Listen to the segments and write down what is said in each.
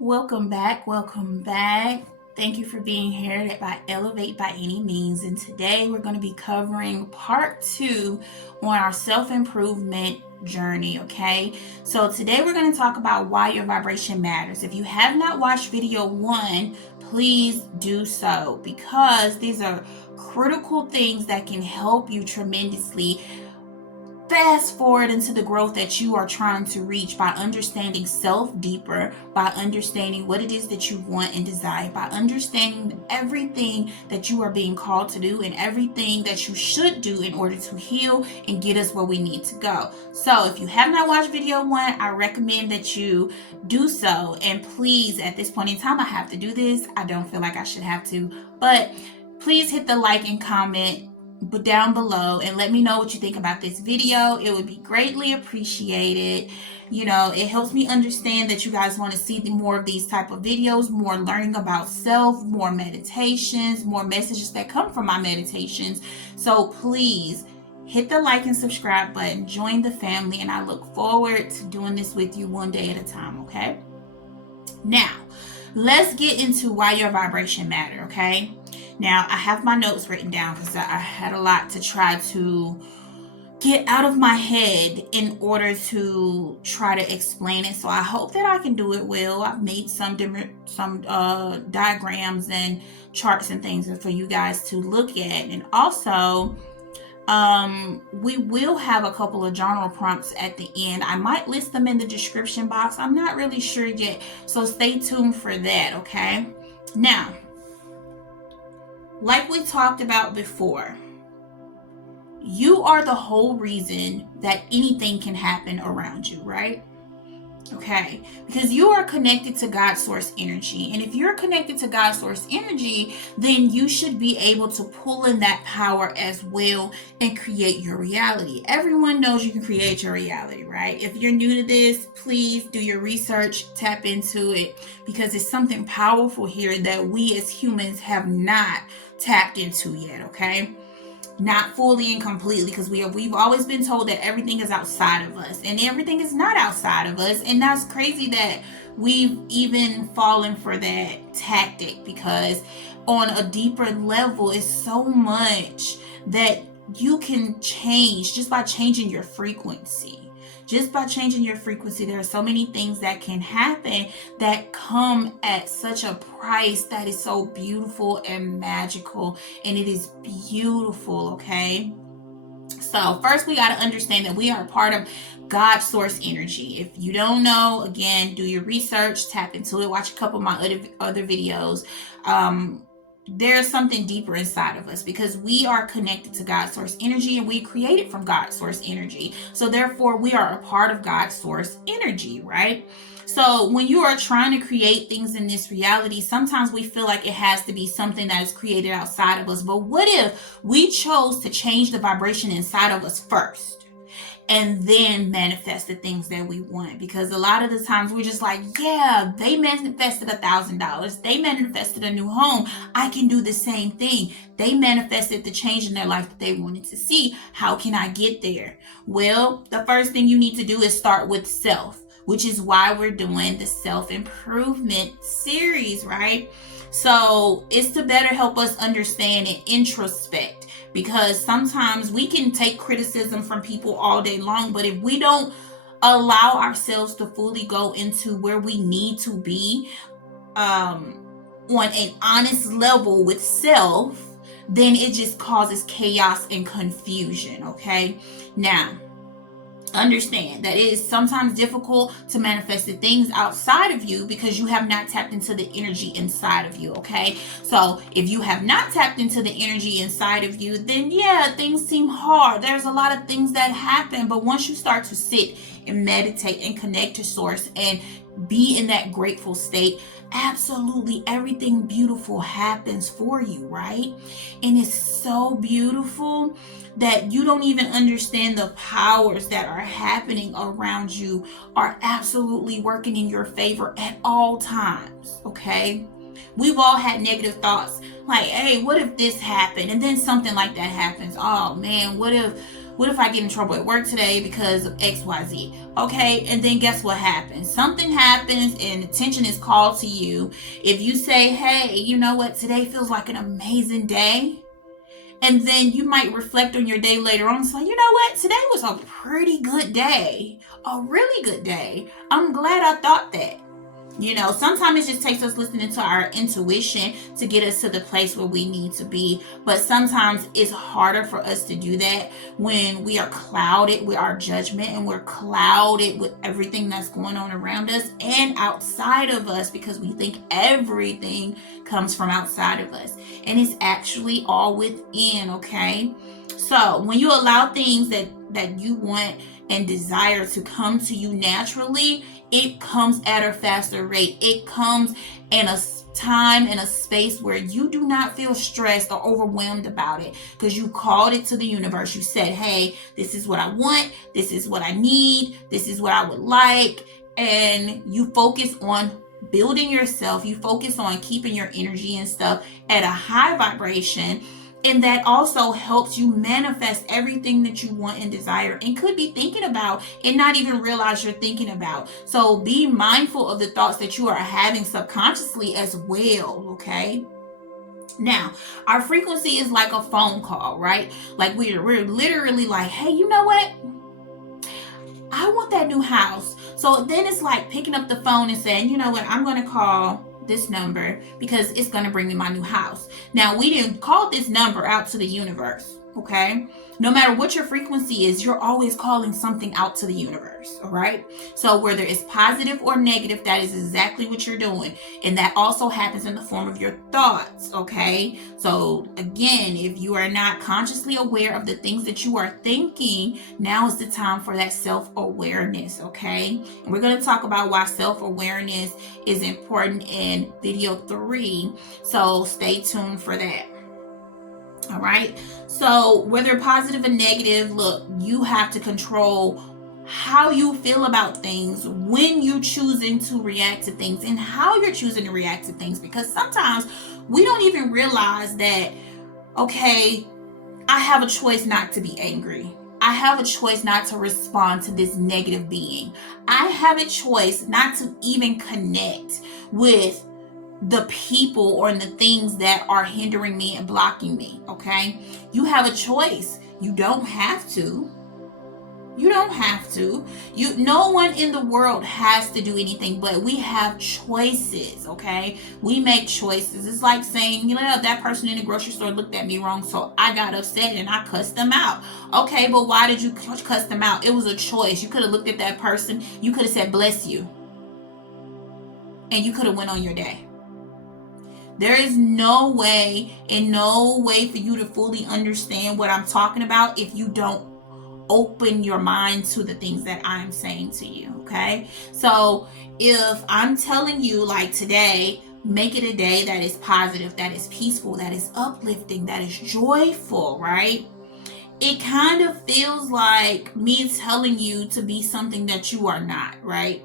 Welcome back. Welcome back. Thank you for being here at by Elevate by Any Means. And today we're going to be covering part 2 on our self-improvement journey, okay? So today we're going to talk about why your vibration matters. If you have not watched video 1, please do so because these are critical things that can help you tremendously fast forward into the growth that you are trying to reach by understanding self deeper, by understanding what it is that you want and desire, by understanding everything that you are being called to do and everything that you should do in order to heal and get us where we need to go. So if you have not watched video 1, I recommend that you do so. And please, at this point in time, I have to do this. I don't feel like I should have to, but please hit the like and comment down below and let me know what you think about this video. It would be greatly appreciated. It helps me understand that you guys want to see more of these type of videos, more learning about self, more meditations, more messages that come from my meditations. So please hit the like and subscribe button, join the family, and I look forward to doing this with you one day at a time. Okay, now let's get into why your vibration matter. Okay, now I have my notes written down because I had a lot to try to get out of my head in order to try to explain it. So I hope that I can do it well. I've made some diagrams and charts and things for you guys to look at. And also, we will have a couple of journal prompts at the end. I might list them in the description box. I'm not really sure yet. So stay tuned for that, okay? Now, like we talked about before, you are the whole reason that anything can happen around you, right? Okay, because you are connected to God's source energy. And if you're connected to God's source energy, then you should be able to pull in that power as well and create your reality. Everyone knows you can create your reality, right? If you're new to this, please do your research, tap into it, because it's something powerful here that we as humans have not tapped into yet, okay? Not fully and completely, because we've always been told that everything is outside of us, and everything is not outside of us. And that's crazy that we've even fallen for that tactic, because on a deeper level it's so much that you can change just by changing your frequency. Just by changing your frequency, there are so many things that can happen that come at such a price that is so beautiful and magical. And it is beautiful, okay? So first we got to understand that we are a part of God's source energy. If you don't know, again, do your research, tap into it, watch a couple of my other videos. There's something deeper inside of us, because we are connected to God's source energy and we created from God's source energy. So therefore we are a part of God's source energy, right? So when you are trying to create things in this reality, sometimes we feel like it has to be something that is created outside of us. But what if we chose to change the vibration inside of us first and then manifest the things that we want? Because a lot of the times we're just like, yeah, they manifested $1,000. They manifested a new home. I can do the same thing. They manifested the change in their life that they wanted to see. How can I get there? Well, the first thing you need to do is start with self, which is why we're doing the self-improvement series, right? So it's to better help us understand and introspect, because sometimes we can take criticism from people all day long, but if we don't allow ourselves to fully go into where we need to be on an honest level with self, then it just causes chaos and confusion, okay? Now, understand that it is sometimes difficult to manifest the things outside of you because you have not tapped into the energy inside of you, okay? So if you have not tapped into the energy inside of you, then yeah, things seem hard. There's a lot of things that happen, but once you start to sit and meditate and connect to source and be in that grateful state, absolutely everything beautiful happens for you, right? And it's so beautiful that you don't even understand the powers that are happening around you are absolutely working in your favor at all times, okay? We've all had negative thoughts like, hey, what if this happened? And then something like that happens. Oh man, what if What if I get in trouble at work today because of XYZ? Okay, and then guess what happens? Something happens and attention is called to you. If you say, hey, you know what, today feels like an amazing day, and then you might reflect on your day later on. It's like, you know what? Today was a pretty good day. A really good day. I'm glad I thought that. Sometimes it just takes us listening to our intuition to get us to the place where we need to be. But sometimes it's harder for us to do that when we are clouded with our judgment and we're clouded with everything that's going on around us and outside of us, because we think everything comes from outside of us. And it's actually all within, okay? So when you allow things that you want and desire to come to you naturally, it comes at a faster rate. It comes in a time and a space where you do not feel stressed or overwhelmed about it, because you called it to the universe. You said, hey, this is what I want, this is what I need, this is what I would like. And you focus on building yourself. You focus on keeping your energy and stuff at a high vibration. And that also helps you manifest everything that you want and desire and could be thinking about and not even realize you're thinking about. So be mindful of the thoughts that you are having subconsciously as well, okay? Now, our frequency is like a phone call, right? Like we're literally like, hey, you know what? I want that new house. So then it's like picking up the phone and saying, you know what? I'm going to call this number because it's going to bring me my new house. Now, we didn't call this number out to the universe, okay? No matter what your frequency is, you're always calling something out to the universe, all right? So whether it's positive or negative, that is exactly what you're doing. And that also happens in the form of your thoughts, okay? So again, if you are not consciously aware of the things that you are thinking, now is the time for that self-awareness, okay? And we're going to talk about why self-awareness is important in video 3. So stay tuned for that. All right. So whether positive or negative, look, you have to control how you feel about things, when you're choosing to react to things, and how you're choosing to react to things. Because sometimes we don't even realize that, okay, I have a choice not to be angry. I have a choice not to respond to this negative being. I have a choice not to even connect with the people or the things that are hindering me and blocking me, okay? You have a choice. You don't have to. You don't have to. No one in the world has to do anything, but we have choices, okay? We make choices. It's like saying, you know, that person in the grocery store looked at me wrong, so I got upset and I cussed them out. Okay, but why did you cuss them out? It was a choice. You could have looked at that person. You could have said, bless you. And you could have went on your day. There is no way for you to fully understand what I'm talking about if you don't open your mind to the things that I'm saying to you, okay? So if I'm telling you, like today, make it a day that is positive, that is peaceful, that is uplifting, that is joyful, right? It kind of feels like me telling you to be something that you are not, right?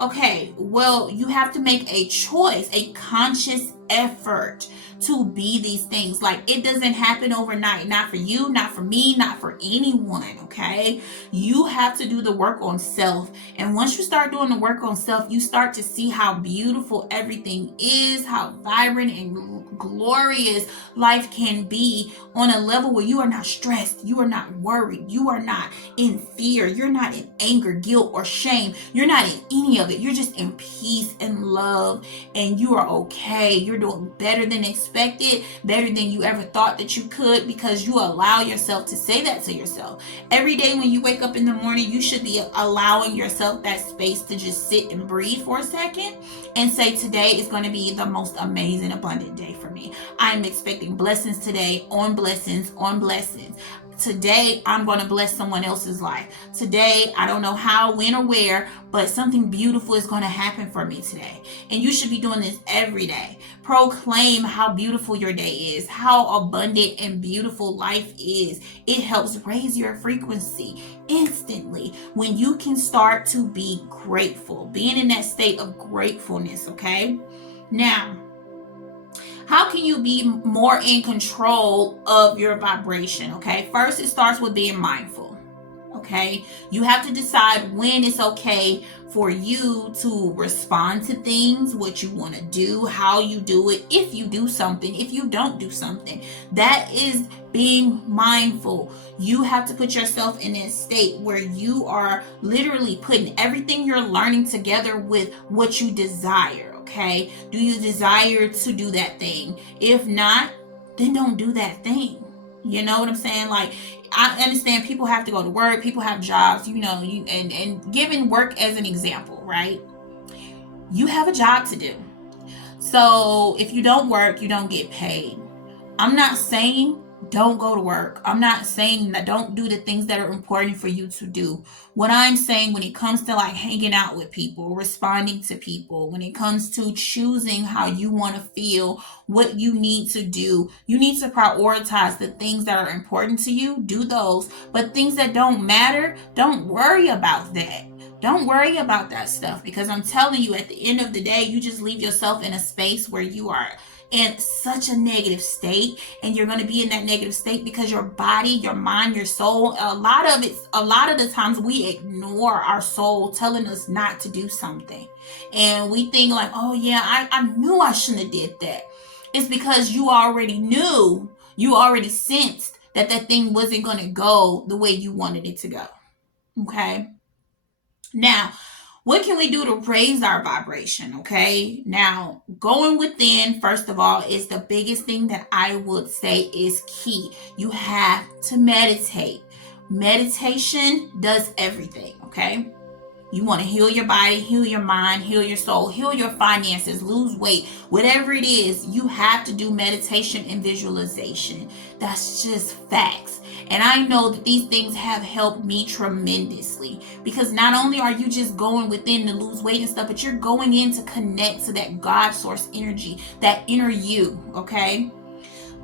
Okay, well, you have to make a choice, a conscious effort to be these things. Like, it doesn't happen overnight. Not for you, not for me, not for anyone, okay? You have to do the work on self. And once you start doing the work on self, you start to see how beautiful everything is, how vibrant and glorious life can be on a level where you are not stressed, you are not worried, you are not in fear, you're not in anger, guilt, or shame. You're not in any of it. You're just in peace and love, and you are okay. You're doing better than expected, better than you ever thought that you could, because you allow yourself to say that to yourself. Every day when you wake up in the morning, you should be allowing yourself that space to just sit and breathe for a second and say, today is going to be the most amazing, abundant day for me. I'm expecting blessings today, on blessings, on blessings. Today, I'm going to bless someone else's life. Today, I don't know how, when, or where, but something beautiful is going to happen for me today. And you should be doing this every day. Proclaim how beautiful your day is, how abundant and beautiful life is. It helps raise your frequency instantly when you can start to be grateful, being in that state of gratefulness, okay? Now, How can you be more in control of your vibration? Okay, first it starts with being mindful. Okay, you have to decide when it's okay for you to respond to things, what you want to do, how you do it, if you do something, if you don't do something. That is being mindful. You have to put yourself in a state where you are literally putting everything you're learning together with what you desire. Okay, do you desire to do that thing? If not, then don't do that thing. You know what I'm saying? Like, I understand people have to go to work, people have jobs, and giving work as an example, right? You have a job to do. So if you don't work, you don't get paid. I'm not saying don't go to work. I'm not saying that don't do the things that are important for you to do. What I'm saying when it comes to like hanging out with people, responding to people, when it comes to choosing how you want to feel, what you need to do, you need to prioritize the things that are important to you, do those. But things that don't matter, don't worry about that. Don't worry about that stuff, because I'm telling you, at the end of the day, you just leave yourself in a space where you are in such a negative state, and you're going to be in that negative state because your body, your mind, your soul, a lot of the times we ignore our soul telling us not to do something, and we think like, oh yeah, I knew I shouldn't have did that. It's because you already knew, you already sensed that that thing wasn't going to go the way you wanted it to go. Okay, now, what can we do to raise our vibration? Okay. Now, going within, first of all, is the biggest thing that I would say is key. You have to meditate. Meditation does everything. Okay. You want to heal your body, heal your mind, heal your soul, heal your finances, lose weight, whatever it is, you have to do meditation and visualization. That's just facts. And I know that these things have helped me tremendously, because not only are you just going within to lose weight and stuff, but you're going in to connect to that God source energy, that inner you, okay?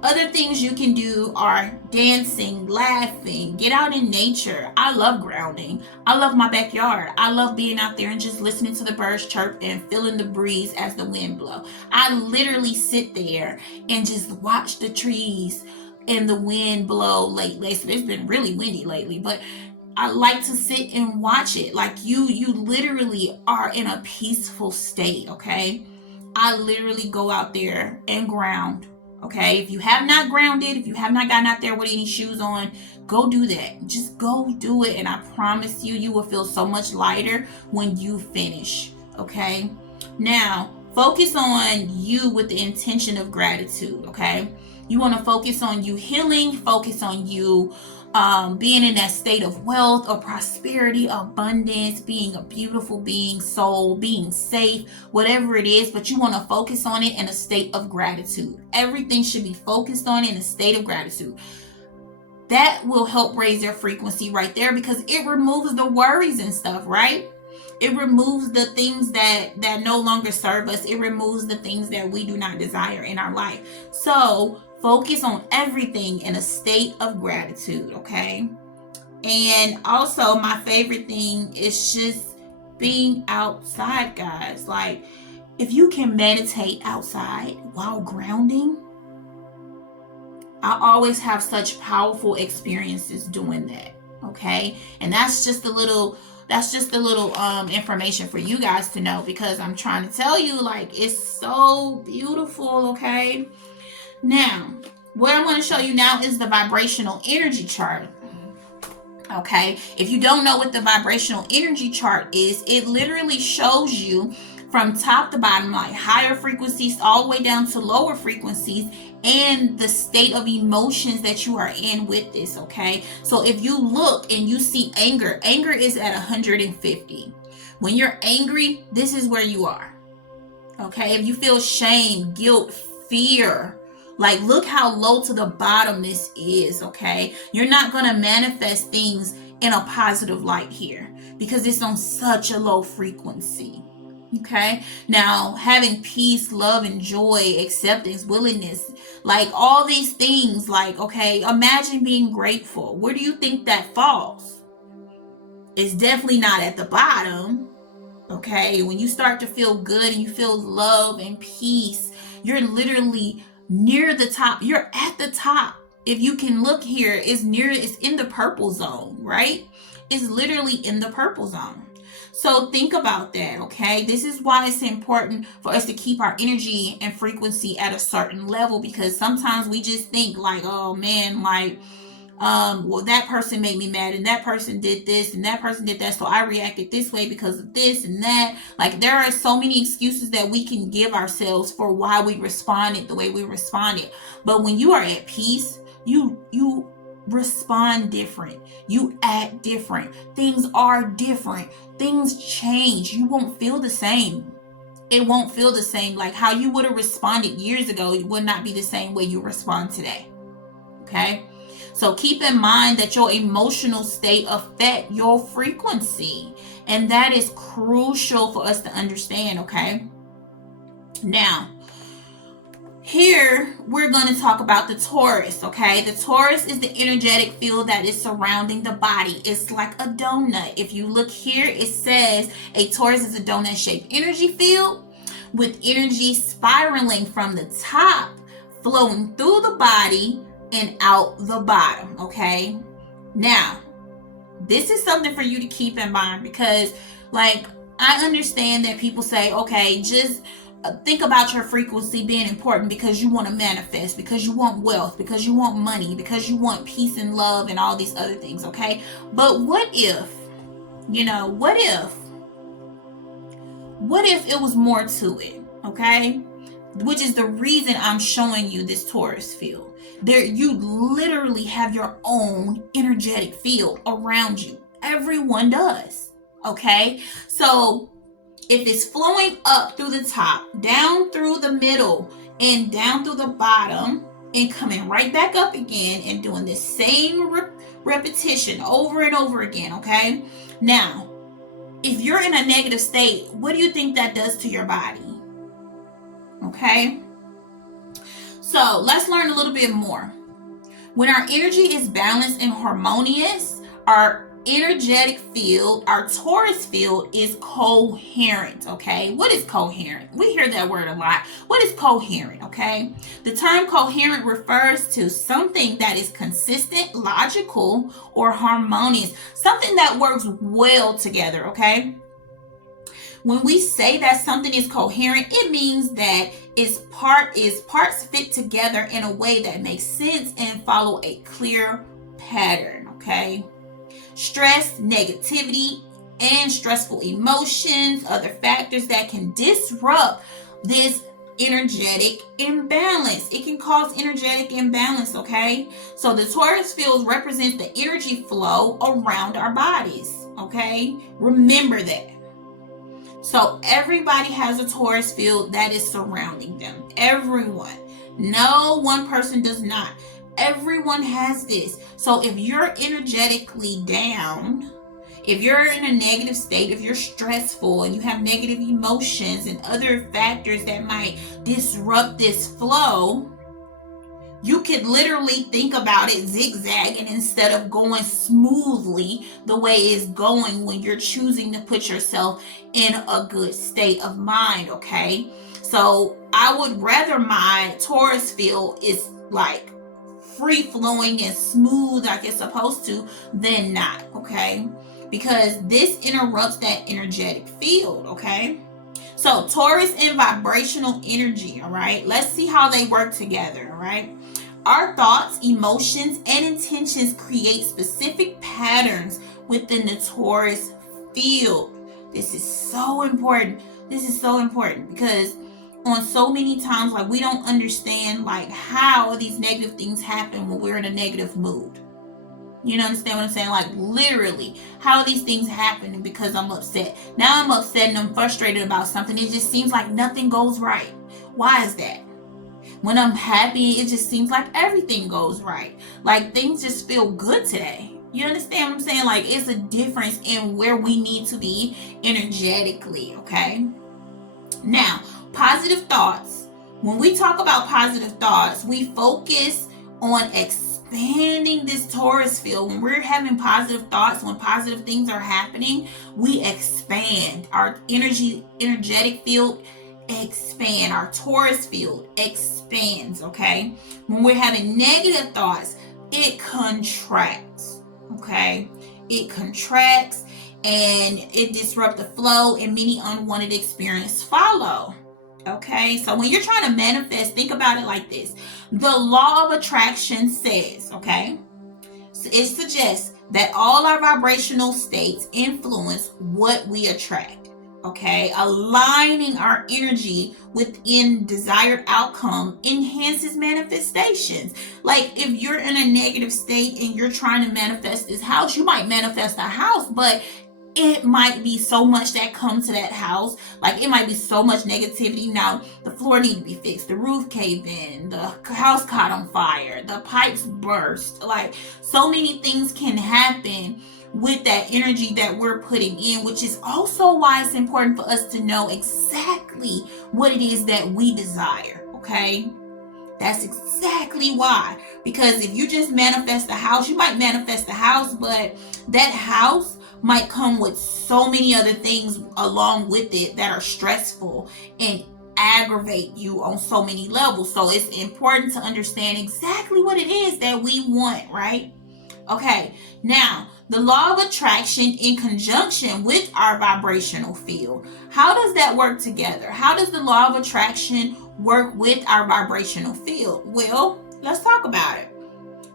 Other things you can do are dancing, laughing, get out in nature. I love grounding. I love my backyard. I love being out there and just listening to the birds chirp and feeling the breeze as the wind blow. I literally sit there and just watch the trees and the wind blow lately. So it's been really windy lately, but I like to sit and watch it. Like you literally are in a peaceful state, okay? I literally go out there and ground. Okay, if you have not grounded, if you have not gotten out there with any shoes on, go do that. Just go do it, and I promise you, you will feel so much lighter when you finish. Okay, now focus on you with the intention of gratitude. Okay, you want to focus on you healing, focus on you being in that state of wealth or prosperity, abundance, being a beautiful being, soul, being safe, whatever it is, but you want to focus on it in a state of gratitude. Everything should be focused on in a state of gratitude. That will help raise your frequency right there, because it removes the worries and stuff, right? It removes the things that no longer serve us. It removes the things that we do not desire in our life. So focus on everything in a state of gratitude, okay? And also, my favorite thing is just being outside, guys. Like, if you can meditate outside while grounding, I always have such powerful experiences doing that. Okay, and that's just a little information for you guys to know, because I'm trying to tell you, like, it's so beautiful. Okay, now what I'm going to show you now is the vibrational energy chart. Okay, if you don't know what the vibrational energy chart is, it literally shows you from top to bottom, like higher frequencies all the way down to lower frequencies, and the state of emotions that you are in with this. Okay, so if you look and you see anger is at 150. When you're angry, this is where you are. Okay, if you feel shame, guilt, fear, like, look how low to the bottom this is. Okay, you're not gonna manifest things in a positive light here, because it's on such a low frequency. Okay, now having peace, love, and joy, acceptance, willingness, like all these things, like, okay, imagine being grateful. Where do you think that falls? It's definitely not at the bottom. Okay, when you start to feel good and you feel love and peace, you're literally near the top. You're at the top. If you can look here, it's in the purple zone, right? It's literally in the purple zone. So think about that, okay? This is why it's important for us to keep our energy and frequency at a certain level, because sometimes we just think like, oh man, like, well, that person made me mad and that person did this and that person did that, so I reacted this way because of this and that. Like, there are so many excuses that we can give ourselves for why we responded the way we responded. But when you are at peace, you respond different, you act different, things are different, things change. You won't feel the same. It won't feel the same. Like how you would have responded years ago, it would not be the same way you respond today. Okay, so keep in mind that your emotional state affects your frequency, and that is crucial for us to understand. Okay, now here we're going to talk about the torus. Okay, the torus is the energetic field that is surrounding the body. It's like a donut. If you look here, it says a torus is a donut shaped energy field with energy spiraling from the top, flowing through the body and out the bottom. Okay, now this is something for you to keep in mind, because like, I understand that people say, okay, just think about your frequency being important because you want to manifest, because you want wealth, because you want money, because you want peace and love and all these other things. Okay, but what if it was more to it? Okay, which is the reason I'm showing you this torus field. There, you literally have your own energetic field around you. Everyone does. Okay, so if it's flowing up through the top, down through the middle, and down through the bottom, and coming right back up again, and doing the same repetition over and over again. Okay, now if you're in a negative state, what do you think that does to your body? Okay, so let's learn a little bit more. When our energy is balanced and harmonious, our energetic field, our torus field, is coherent. Okay, what is coherent? We hear that word a lot. What is coherent? Okay, the term coherent refers to something that is consistent, logical, or harmonious, something that works well together. Okay, when we say that something is coherent, it means that its parts fit together in a way that makes sense and follow a clear pattern. Okay, stress, negativity, and stressful emotions, other factors that can disrupt this energetic imbalance. It can cause energetic imbalance. Okay, so the torus field represents the energy flow around our bodies. Okay, remember that. So everybody has a torus field that is surrounding them. Everyone. No one person does not. Everyone has this. So if you're energetically down, if you're in a negative state, if you're stressful and you have negative emotions and other factors that might disrupt this flow, you could literally think about it zigzagging instead of going smoothly the way it's going when you're choosing to put yourself in a good state of mind. Okay, so I would rather my torus field is like free flowing and smooth like it's supposed to than not. Okay, because this interrupts that energetic field. Okay, so torus and vibrational energy. All right, let's see how they work together. All right, our thoughts, emotions, and intentions create specific patterns within the torus field. This is so important. This is so important because on so many times, like, we don't understand like how these negative things happen when we're in a negative mood. You understand what I'm saying? Like, literally, how these things happen because I'm upset. Now I'm upset and I'm frustrated about something. It just seems like nothing goes right. Why is that? When I'm happy, it just seems like everything goes right. Like, things just feel good today. You understand what I'm saying? Like, it's a difference in where we need to be energetically. Okay, now positive thoughts. When we talk about positive thoughts, we focus on expanding this torus field. When we're having positive thoughts, when positive things are happening, we expand our energetic field. expand. Our Taurus field expands, okay? When we're having negative thoughts, it contracts, okay? It contracts and it disrupts the flow, and many unwanted experiences follow. Okay, so when you're trying to manifest, think about it like this. The law of attraction says, okay, it suggests that all our vibrational states influence what we attract. Okay, aligning our energy within desired outcome enhances manifestations. Like if you're in a negative state and you're trying to manifest this house, you might manifest a house, but it might be so much that comes to that house. Like it might be so much negativity. Now the floor need to be fixed, the roof caved in, the house caught on fire, the pipes burst. Like so many things can happen with that energy that we're putting in, which is also why it's important for us to know exactly what it is that we desire. Okay, that's exactly why. Because if you just manifest a house, you might manifest a house, but that house might come with so many other things along with it that are stressful and aggravate you on so many levels. So it's important to understand exactly what it is that we want, right? Okay, now the law of attraction in conjunction with our vibrational field. How does that work together? How does the law of attraction work with our vibrational field? Well, let's talk about it.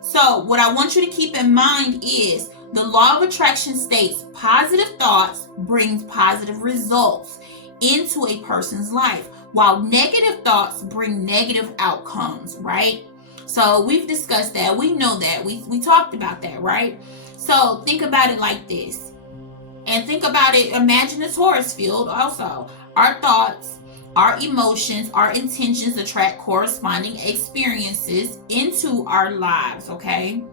So, what I want you to keep in mind is the law of attraction states positive thoughts brings positive results into a person's life, while negative thoughts bring negative outcomes, right? So we've discussed that. We know that. We talked about that, right? So think about it like this. And think about it, imagine the Taurus field also. Our thoughts, our emotions, our intentions attract corresponding experiences into our lives, okay?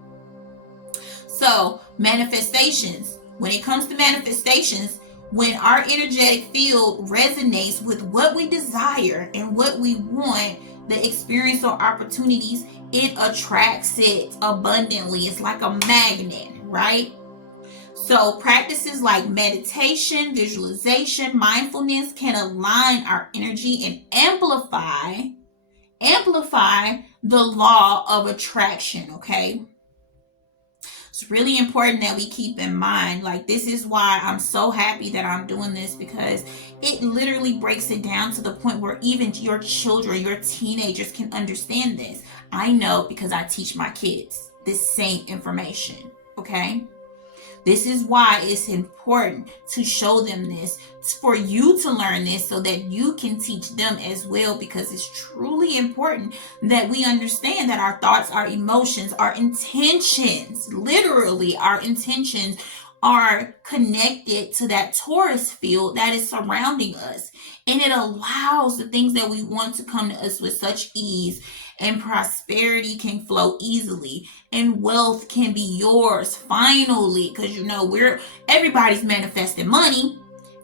So, manifestations. When it comes to manifestations, when our energetic field resonates with what we desire and what we want, the experience or opportunities, it attracts it abundantly. It's like a magnet, right? So practices like meditation, visualization, mindfulness can align our energy and amplify the law of attraction, okay? It's really important that we keep in mind, like, this is why I'm so happy that I'm doing this, because it literally breaks it down to the point where even your children, your teenagers can understand this. I know because I teach my kids this same information, okay? This is why it's important to show them this, for you to learn this so that you can teach them as well, because it's truly important that we understand that our thoughts, our emotions, our intentions, literally our intentions, are connected to that Taurus field that is surrounding us. And it allows the things that we want to come to us with such ease, and prosperity can flow easily, and wealth can be yours finally, because everybody's manifesting money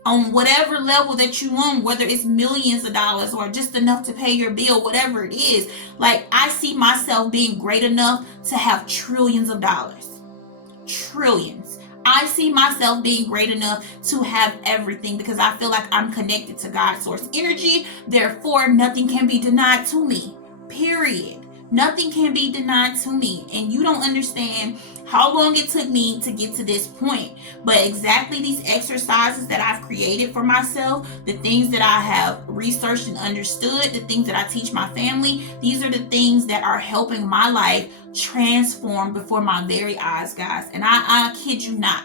on whatever level that you want, whether it's millions of dollars or just enough to pay your bill, whatever it is. Like, I see myself being great enough to have trillions of dollars. Trillions. I see myself being great enough to have everything, because I feel like I'm connected to God's source energy. Therefore, nothing can be denied to me. Period. Nothing can be denied to me. And you don't understand how long it took me to get to this point. But exactly these exercises that I've created for myself, the things that I have researched and understood, the things that I teach my family, these are the things that are helping my life transform before my very eyes, guys. And I kid you not,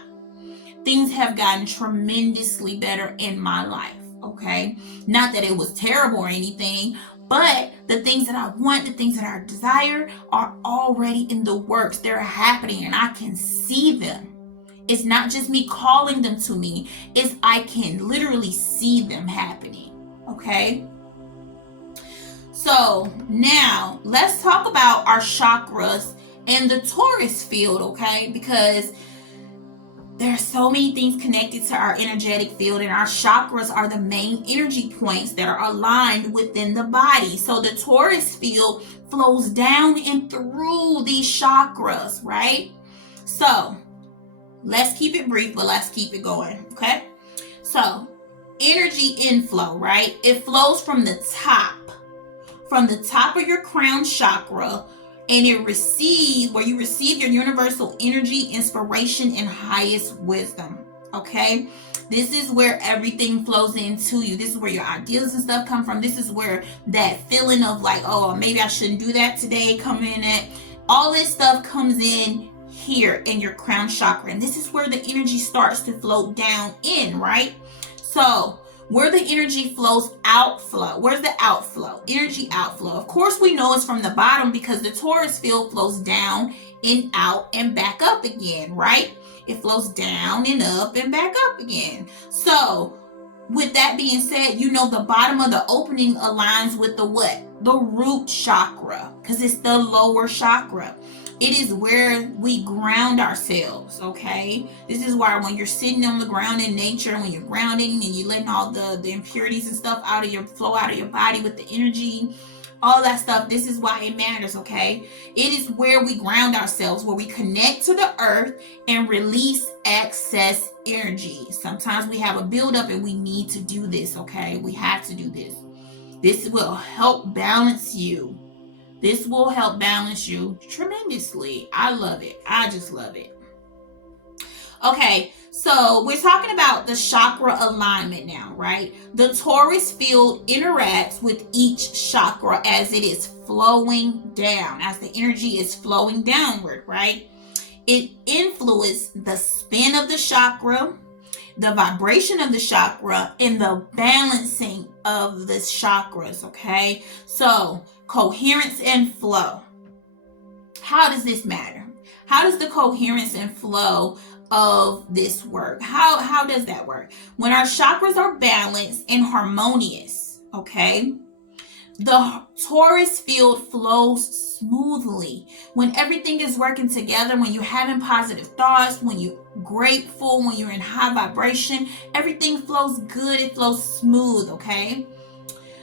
things have gotten tremendously better in my life, okay? Not that it was terrible or anything, but the things that I want, the things that I desire are already in the works. They're happening and I can see them. It's not just me calling them to me. It's I can literally see them happening, okay? So now let's talk about our chakras and the Taurus field, okay? Because there are so many things connected to our energetic field, and our chakras are the main energy points that are aligned within the body. So the Taurus field flows down and through these chakras, right? So let's keep it brief, but let's keep it going, okay? So energy inflow, right? It flows from the top of your crown chakra, and it receives where you receive your universal energy, inspiration, and highest wisdom. Okay, this is where everything flows into you. This is where your ideas and stuff come from. This is where that feeling of like, oh, maybe I shouldn't do that today, come in at. All this stuff comes in here in your crown chakra, and this is where the energy starts to flow down in, right? So where the energy flows outflow. Where's the outflow? Energy outflow. Of course, we know it's from the bottom because the torus field flows down and out and back up again, right? It flows down and up and back up again. So with that being said, you know the bottom of the opening aligns with the what? The root chakra, because it's the lower chakra. It is where we ground ourselves, okay? This is why when you're sitting on the ground in nature, when you're grounding and you're letting all the impurities and stuff flow out of your body with the energy, all that stuff, this is why it matters, okay? It is where we ground ourselves, where we connect to the earth and release excess energy. Sometimes we have a buildup and we need to do this, okay? We have to do this. This will help balance you. This will help balance you tremendously. I love it. I just love it. Okay, so we're talking about the chakra alignment now, right? The torus field interacts with each chakra as it is flowing down, as the energy is flowing downward, right? It influences the spin of the chakra, the vibration of the chakra, and the balancing of the chakras, okay? So coherence and flow. How does this matter? How does the coherence and flow of this work? How does that work? When our chakras are balanced and harmonious, okay, the torus field flows smoothly. When everything is working together, when you're having positive thoughts, when you're grateful, when you're in high vibration, everything flows good, it flows smooth, okay?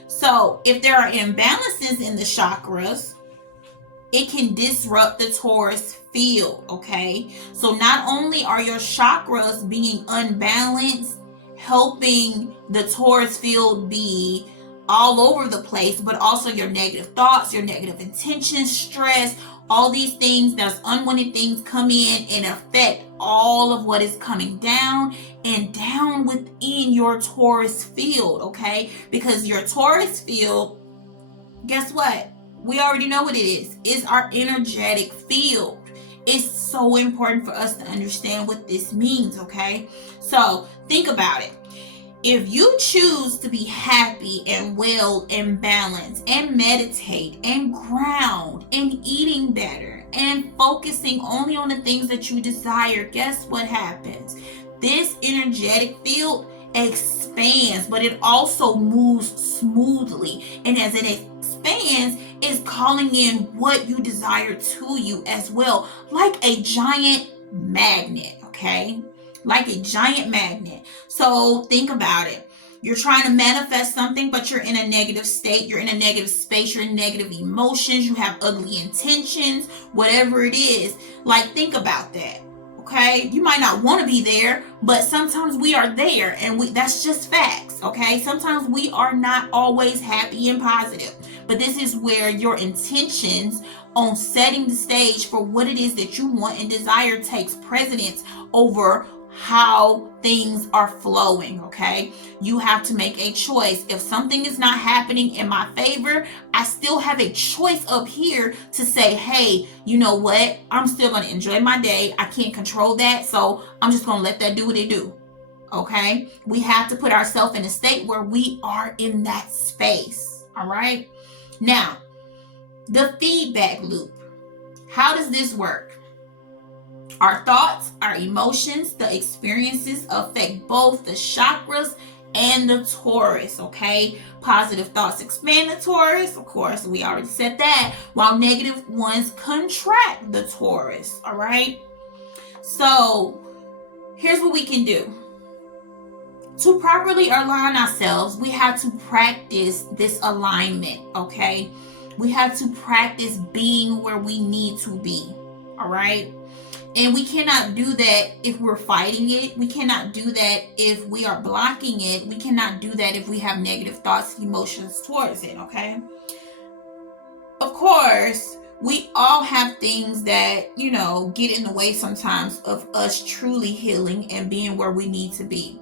So if there are imbalances in the chakras, it can disrupt the torus field, okay? So not only are your chakras being unbalanced, helping the torus field be all over the place, but also your negative thoughts, your negative intentions, stress, all these things, those unwanted things come in and affect all of what is coming down and down within your torus field, okay? Because your torus field, guess what? We already know what it is. It's our energetic field. It's so important for us to understand what this means, okay? So think about it. If you choose to be happy and well and balanced and meditate and ground and eating better and focusing only on the things that you desire, guess what happens? This energetic field expands, but it also moves smoothly. And as it expands, it's calling in what you desire to you as well, like a giant magnet, okay? Like a giant magnet. So think about it. You're trying to manifest something, but you're in a negative state. You're in a negative space. You're in negative emotions. You have ugly intentions, whatever it is. Like, think about that. Okay, you might not want to be there, but sometimes we are there, and that's just facts. Okay, sometimes we are not always happy and positive, but this is where your intentions on setting the stage for what it is that you want and desire takes precedence over how things are flowing, okay? You have to make a choice. If something is not happening in my favor, I still have a choice up here to say, hey, you know what? I'm still going to enjoy my day. I can't control that, so I'm just going to let that do what it do, okay? We have to put ourselves in a state where we are in that space, all right? Now, the feedback loop. How does this work? Our thoughts, our emotions, the experiences affect both the chakras and the torus, okay? Positive thoughts expand the torus, of course, we already said that, while negative ones contract the torus, all right? So, here's what we can do. To properly align ourselves, we have to practice this alignment, okay? We have to practice being where we need to be, all right? And we cannot do that if we're fighting it. We cannot do that if we are blocking it. We cannot do that if we have negative thoughts and emotions towards it, okay? Of course, we all have things that, get in the way sometimes of us truly healing and being where we need to be.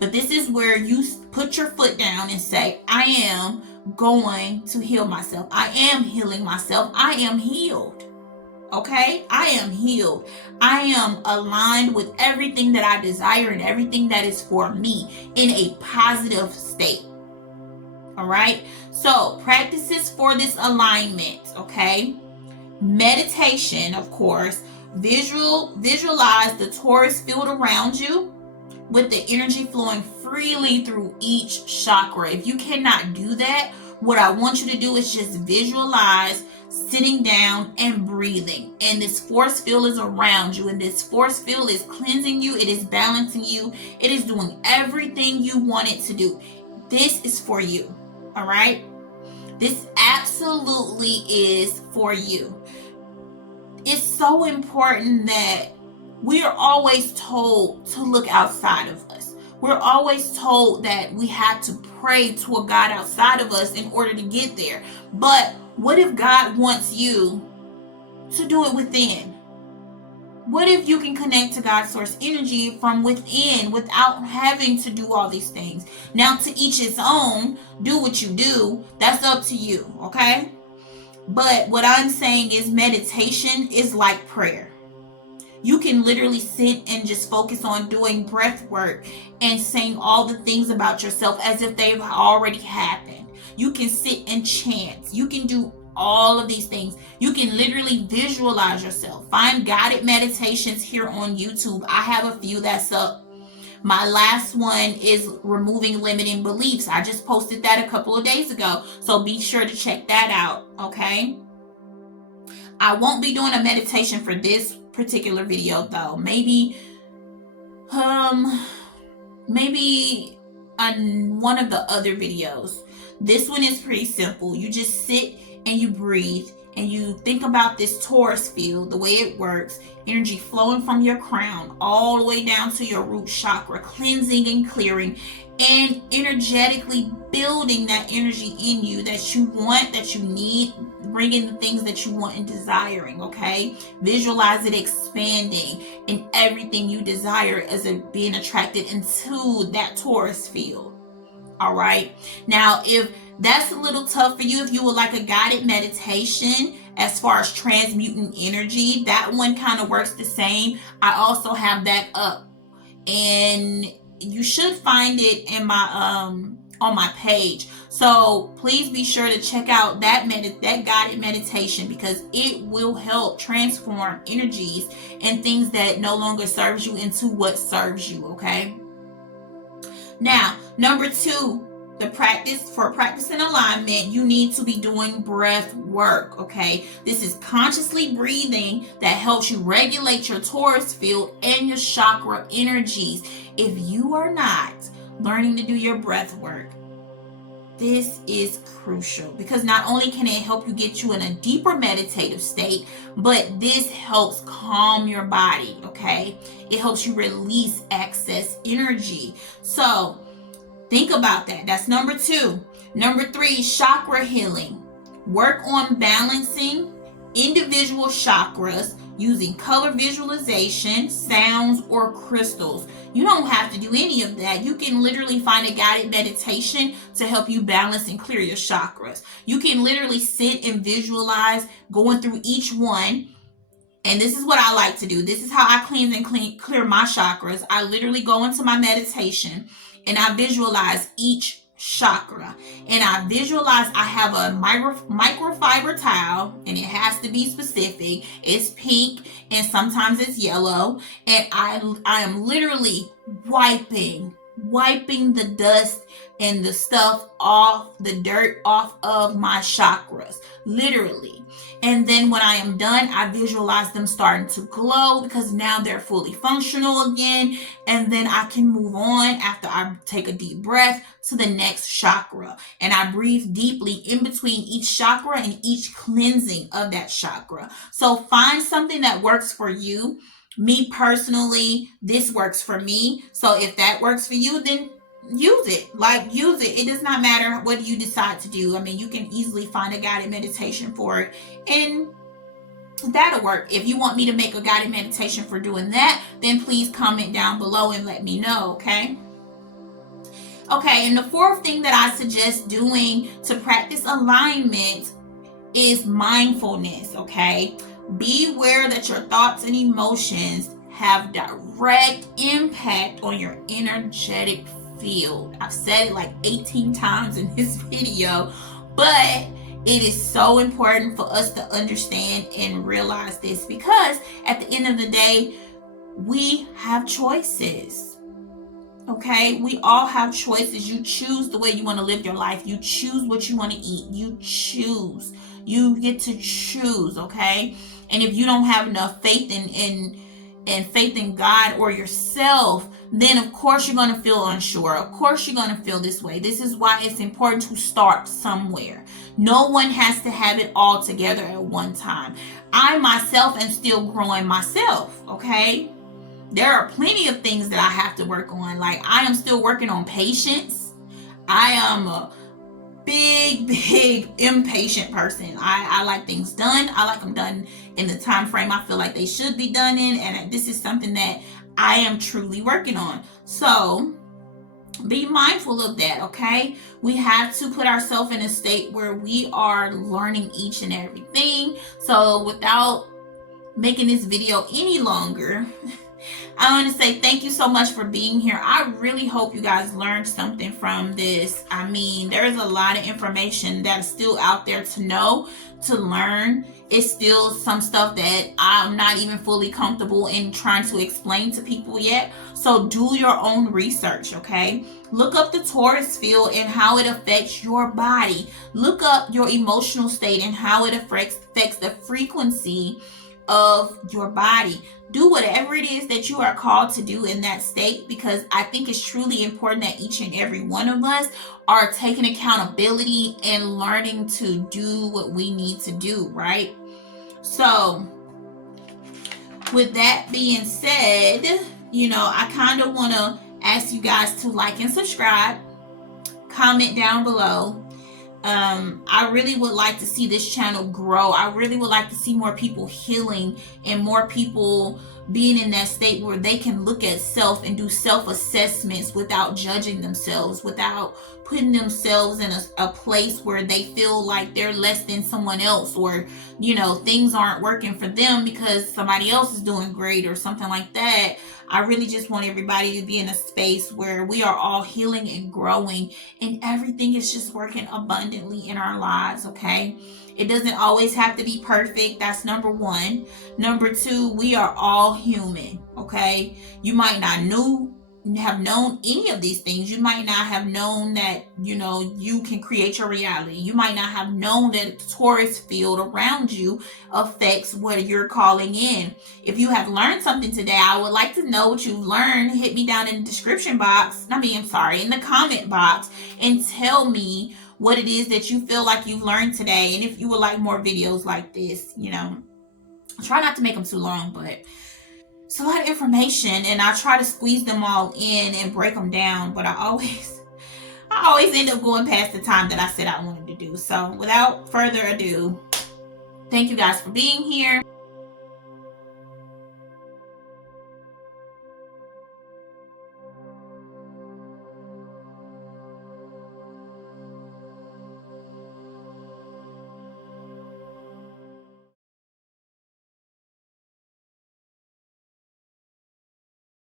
But this is where you put your foot down and say, I am going to heal myself. I am healing myself. I am healed. Okay? I am healed. I am aligned with everything that I desire and everything that is for me in a positive state. All right? So, practices for this alignment, okay? Meditation, of course. Visualize the torus field around you with the energy flowing freely through each chakra. If you cannot do that, what I want you to do is just visualize sitting down and breathing. And this force field is around you. And this force field is cleansing you. It is balancing you. It is doing everything you want it to do. This is for you. All right? This absolutely is for you. It's so important that we are always told to look outside of us. We're always told that we have to pray to a God outside of us in order to get there. But what if God wants you to do it within? What if you can connect to God's source energy from within without having to do all these things? Now, to each his own, do what you do. That's up to you, okay? But what I'm saying is meditation is like prayer. You can literally sit and just focus on doing breath work and saying all the things about yourself as if they've already happened. You can sit and chant. You can do all of these things. You can literally visualize yourself. Find guided meditations here on YouTube. I have a few that's up. My last one is removing limiting beliefs. I just posted that a couple of days ago. So be sure to check that out, okay? I won't be doing a meditation for this particular video though. Maybe on one of the other videos. This one is pretty simple. You just sit and you breathe and you think about this torus field, the way it works, energy flowing from your crown all the way down to your root chakra, cleansing and clearing, and energetically building that energy in you that you want, that you need, bringing the things that you want and desiring, okay? Visualize it expanding and everything you desire as it being attracted into that torus field. All right. Now, if that's a little tough for you, if you would like a guided meditation as far as transmuting energy, that one kind of works the same. I also have that up, and you should find it in my on my page. So please be sure to check out that guided meditation, because it will help transform energies and things that no longer serves you into what serves you, okay? Now, number 2, for practicing alignment, you need to be doing breath work, okay? This is consciously breathing that helps you regulate your torus field and your chakra energies. If you are not learning to do your breath work, this is crucial, because not only can it help you get you in a deeper meditative state, but this helps calm your body, okay? It helps you release excess energy. So think about that. That's number 2. Number 3, chakra healing. Work on balancing individual chakras using color visualization, sounds, or crystals. You don't have to do any of that. You can literally find a guided meditation to help you balance and clear your chakras. You can literally sit and visualize going through each one. And this is what I like to do. This is how I cleanse and clear my chakras. I literally go into my meditation and I visualize each chakra. And I visualize I have a microfiber towel, and it has to be specific. It's pink and sometimes it's yellow. And I am literally wiping the dust and the stuff off, the dirt off of my chakras, literally. And then when I am done, I visualize them starting to glow, because now they're fully functional again. And then I can move on after I take a deep breath to the next chakra. And I breathe deeply in between each chakra and each cleansing of that chakra. So find something that works for you. Me personally, this works for me. So if that works for you, then use it. Like, use it. It does not matter what you decide to do. I mean, you can easily find a guided meditation for it, and that'll work. If you want me to make a guided meditation for doing that, then please comment down below and let me know, okay? Okay, and the fourth thing that I suggest doing to practice alignment is mindfulness, okay? Be aware that your thoughts and emotions have direct impact on your energetic field. I've said it like 18 times in this video, but it is so important for us to understand and realize this, because at the end of the day, we have choices. Okay, we all have choices. You choose the way you want to live your life. You choose what you want to eat. You choose. You get to choose, okay? And if you don't have enough faith in faith in God or yourself, then of course you're going to feel unsure. Of course you're going to feel this way. This is why it's important to start somewhere. No one has to have it all together at one time. I myself am still growing myself, okay? There are plenty of things that I have to work on. Like, I am still working on patience. I am a big impatient person. I like things done. I like them done in the time frame I feel like they should be done in, and this is something that I am truly working on. So be mindful of that, okay? We have to put ourselves in a state where we are learning each and everything. So without making this video any longer, I want to say thank you so much for being here. I really hope you guys learned something from this. I mean, there's a lot of information that's still out there to know, to learn. It's still some stuff that I'm not even fully comfortable in trying to explain to people yet. So do your own research, okay? Look up the Taurus field and how it affects your body. Look up your emotional state and how it affects the frequency of your body. Do whatever it is that you are called to do in that state, because I think it's truly important that each and every one of us are taking accountability and learning to do what we need to do, right? So with that being said, I kind of want to ask you guys to like and subscribe, comment down below. I really would like to see this channel grow. I really would like to see more people healing and more people being in that state where they can look at self and do self-assessments without judging themselves, without putting themselves in a place where they feel like they're less than someone else, or things aren't working for them because somebody else is doing great or something like that. I really just want everybody to be in a space where we are all healing and growing, and everything is just working abundantly in our lives, okay? It doesn't always have to be perfect. That's number one. Number two, we are all human, okay? You might not have known any of these things. You might not have known that you can create your reality. You might not have known that the Taurus field around you affects what you're calling in. If you have learned something today, I would like to know what you've learned. Hit me down in the description box. In the comment box, and tell me what it is that you feel like you've learned today, and if you would like more videos like this. Try not to make them too long, but it's a lot of information, and I try to squeeze them all in and break them down, but I always end up going past the time that I said I wanted to do. So without further ado, thank you guys for being here.